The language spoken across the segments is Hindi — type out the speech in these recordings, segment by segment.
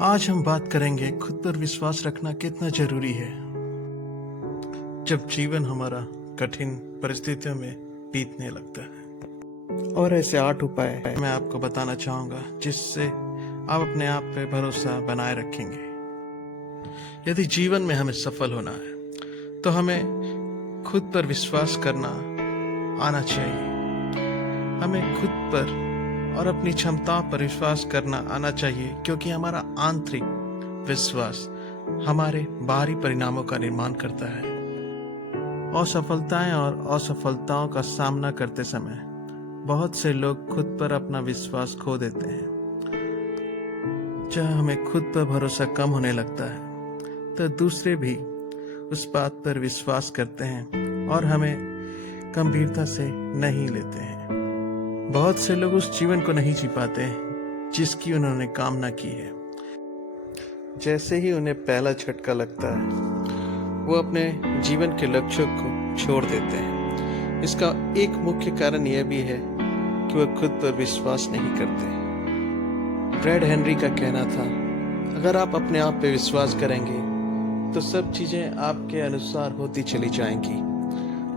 आज हम बात करेंगे खुद पर विश्वास रखना कितना जरूरी है जब जीवन हमारा कठिन परिस्थितियों में बीतने लगता है। और ऐसे 8 उपाय मैं आपको बताना चाहूंगा जिससे आप अपने आप पे भरोसा बनाए रखेंगे। यदि जीवन में हमें सफल होना है तो हमें खुद पर विश्वास करना आना चाहिए। हमें खुद पर और अपनी क्षमताओं पर विश्वास करना आना चाहिए, क्योंकि हमारा आंतरिक विश्वास हमारे बाहरी परिणामों का निर्माण करता है। असफलताएं और असफलताओं का सामना करते समय बहुत से लोग खुद पर अपना विश्वास खो देते हैं। जब हमें खुद पर भरोसा कम होने लगता है तो दूसरे भी उस बात पर विश्वास करते हैं और हमें गंभीरता से नहीं लेते हैं। बहुत से लोग उस जीवन को नहीं जी पाते जिसकी उन्होंने कामना की है। जैसे ही उन्हें पहला झटका लगता है वो अपने जीवन के लक्ष्यों को छोड़ देते हैं। इसका एक मुख्य कारण यह भी है कि वह खुद पर विश्वास नहीं करते। ब्रैड हेनरी का कहना था, अगर आप अपने आप पे विश्वास करेंगे तो सब चीजें आपके अनुसार होती चली जाएंगी।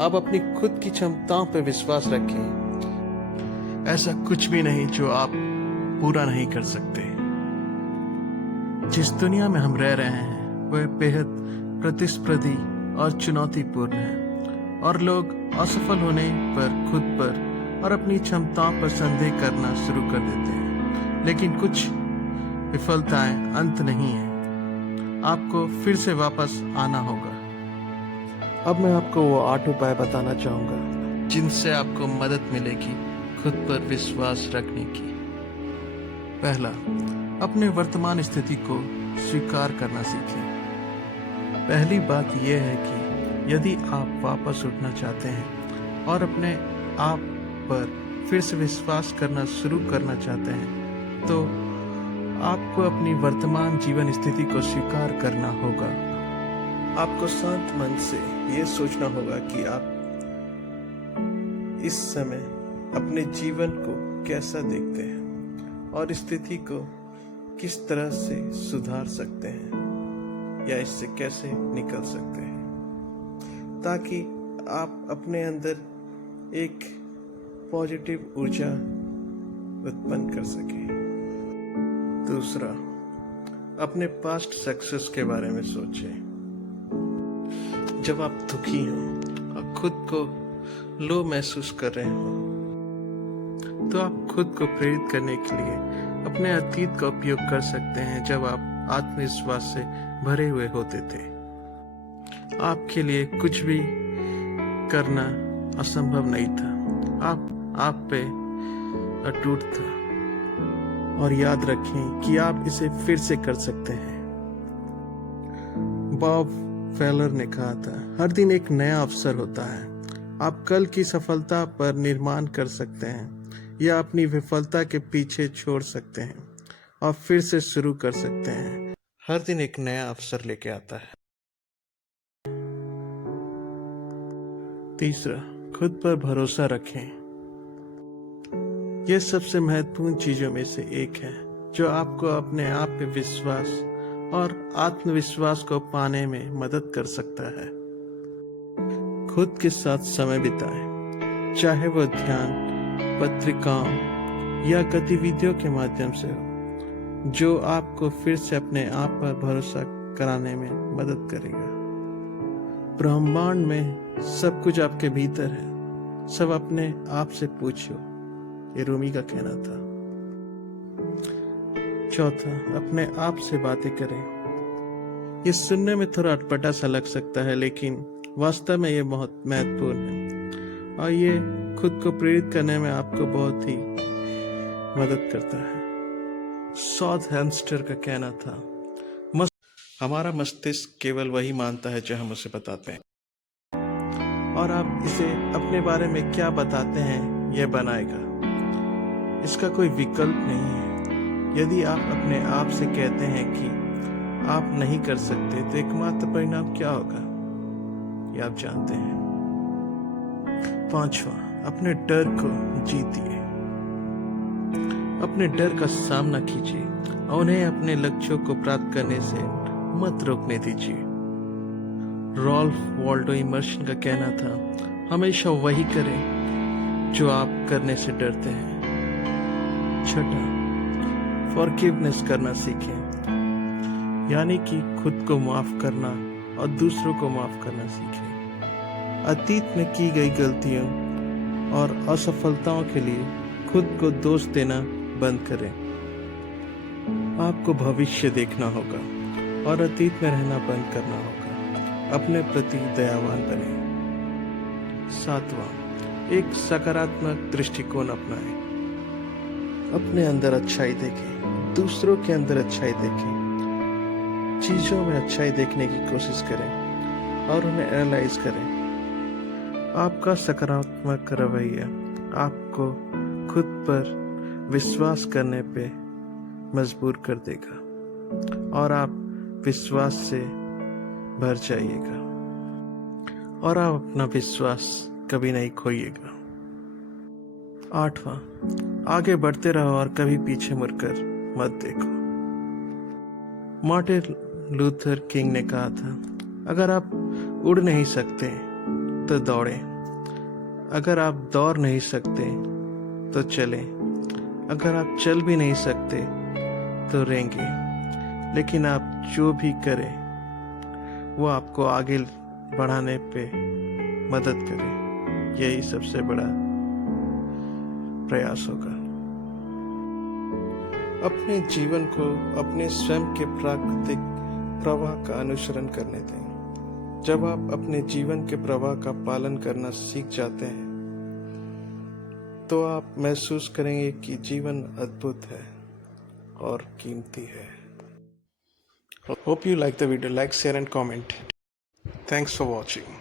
आप अपनी खुद की क्षमताओं पे विश्वास रखें। ऐसा कुछ भी नहीं जो आप पूरा नहीं कर सकते। जिस दुनिया में हम रह रहे हैं वह बेहद प्रतिस्पर्धी और चुनौतीपूर्ण है, और लोग असफल होने पर खुद पर और अपनी क्षमताओं पर संदेह करना शुरू कर देते हैं। लेकिन कुछ विफलताएं अंत नहीं है, आपको फिर से वापस आना होगा। अब मैं आपको वो 8 उपाय बताना चाहूंगा जिनसे आपको मदद मिलेगी खुद पर विश्वास रखने की। पहला, अपने वर्तमान स्थिति को स्वीकार करना सीखें। पहली बात यह है कि यदि आप वापस उठना चाहते हैं और अपने आप पर फिर से विश्वास करना शुरू करना चाहते हैं तो आपको अपनी वर्तमान जीवन स्थिति को स्वीकार करना होगा। आपको शांत मन से यह सोचना होगा कि आप इस समय अपने जीवन को कैसा देखते हैं और स्थिति को किस तरह से सुधार सकते हैं या इससे कैसे निकल सकते हैं, ताकि आप अपने अंदर एक पॉजिटिव ऊर्जा उत्पन्न कर सकें। दूसरा, अपने पास्ट सक्सेस के बारे में सोचें। जब आप दुखी हो और खुद को लो महसूस कर रहे हो तो आप खुद को प्रेरित करने के लिए अपने अतीत का उपयोग कर सकते हैं, जब आप आत्मविश्वास से भरे हुए होते थे। आपके लिए कुछ भी करना असंभव नहीं था। आप पे अटूट था, और याद रखें कि आप इसे फिर से कर सकते हैं। बॉब फेलर ने कहा था, हर दिन एक नया अवसर होता है। आप कल की सफलता पर निर्माण कर सकते हैं या अपनी विफलता के पीछे छोड़ सकते हैं और फिर से शुरू कर सकते हैं। हर दिन एक नया अवसर लेके आता है। तीसरा, खुद पर भरोसा रखें। यह सबसे महत्वपूर्ण चीजों में से एक है जो आपको अपने आप पे विश्वास और आत्मविश्वास को पाने में मदद कर सकता है। खुद के साथ समय बिताएं, चाहे वह ध्यान, पत्रिकाओं या गतिविधियों के माध्यम से हो, जो आपको फिर से अपने आप पर भरोसा कराने में मदद करेगा। ब्रह्मांड में सब कुछ आपके भीतर है, सब अपने आप से पूछो, ये रूमी का कहना था। चौथा, अपने आप से बातें करें। ये सुनने में थोड़ा अटपटा सा लग सकता है, लेकिन वास्तव में ये बहुत महत्वपूर्ण है और ये खुद को प्रेरित करने में आपको बहुत ही मदद करता है। साउथ हैम्स्टर का कहना था, हमारा मस्तिष्क केवल वही मानता है जो हम उसे बताते हैं, और आप इसे अपने बारे में क्या बताते हैं यह बनाएगा। इसका कोई विकल्प नहीं है। यदि आप अपने आप से कहते हैं कि आप नहीं कर सकते तो एकमात्र परिणाम क्या होगा ये आप जानते हैं। पांचवा, अपने डर को जीतिए। अपने डर का सामना कीजिए। उन्हें अपने लक्ष्यों को प्राप्त करने से मत रोकने दीजिए। रॉल्फ वॉल्डो इमर्सन का कहना था, हमेशा वही करें जो आप करने से डरते हैं। छठा, फॉरगिवनेस करना सीखें, यानी कि खुद को माफ करना और दूसरों को माफ करना सीखें। अतीत में की गई गलतियों और असफलताओं के लिए खुद को दोष देना बंद करें। आपको भविष्य देखना होगा और अतीत में रहना बंद करना होगा। अपने प्रति दयावान बने। सातवां, एक सकारात्मक दृष्टिकोण अपनाएं। अपने अंदर अच्छाई देखें, दूसरों के अंदर अच्छाई देखें, चीजों में अच्छाई देखने की कोशिश करें और उन्हें एनालाइज करें। आपका सकारात्मक रवैया आपको खुद पर विश्वास करने पे मजबूर कर देगा और आप विश्वास से भर जाइएगा और आप अपना विश्वास कभी नहीं खोइएगा। आठवां, आगे बढ़ते रहो और कभी पीछे मुड़कर मत देखो। मार्टिन लूथर किंग ने कहा था, अगर आप उड़ नहीं सकते तो दौड़ें, अगर आप दौड़ नहीं सकते तो चलें, अगर आप चल भी नहीं सकते तो रेंगे, लेकिन आप जो भी करें वो आपको आगे बढ़ाने पे मदद करे। यही सबसे बड़ा प्रयास होगा। अपने जीवन को अपने स्वयं के प्राकृतिक प्रवाह का अनुसरण करने दें। जब आप अपने जीवन के प्रवाह का पालन करना सीख जाते हैं तो आप महसूस करेंगे कि जीवन अद्भुत है और कीमती है। Hope you like the video. Like, share and comment. Thanks for watching.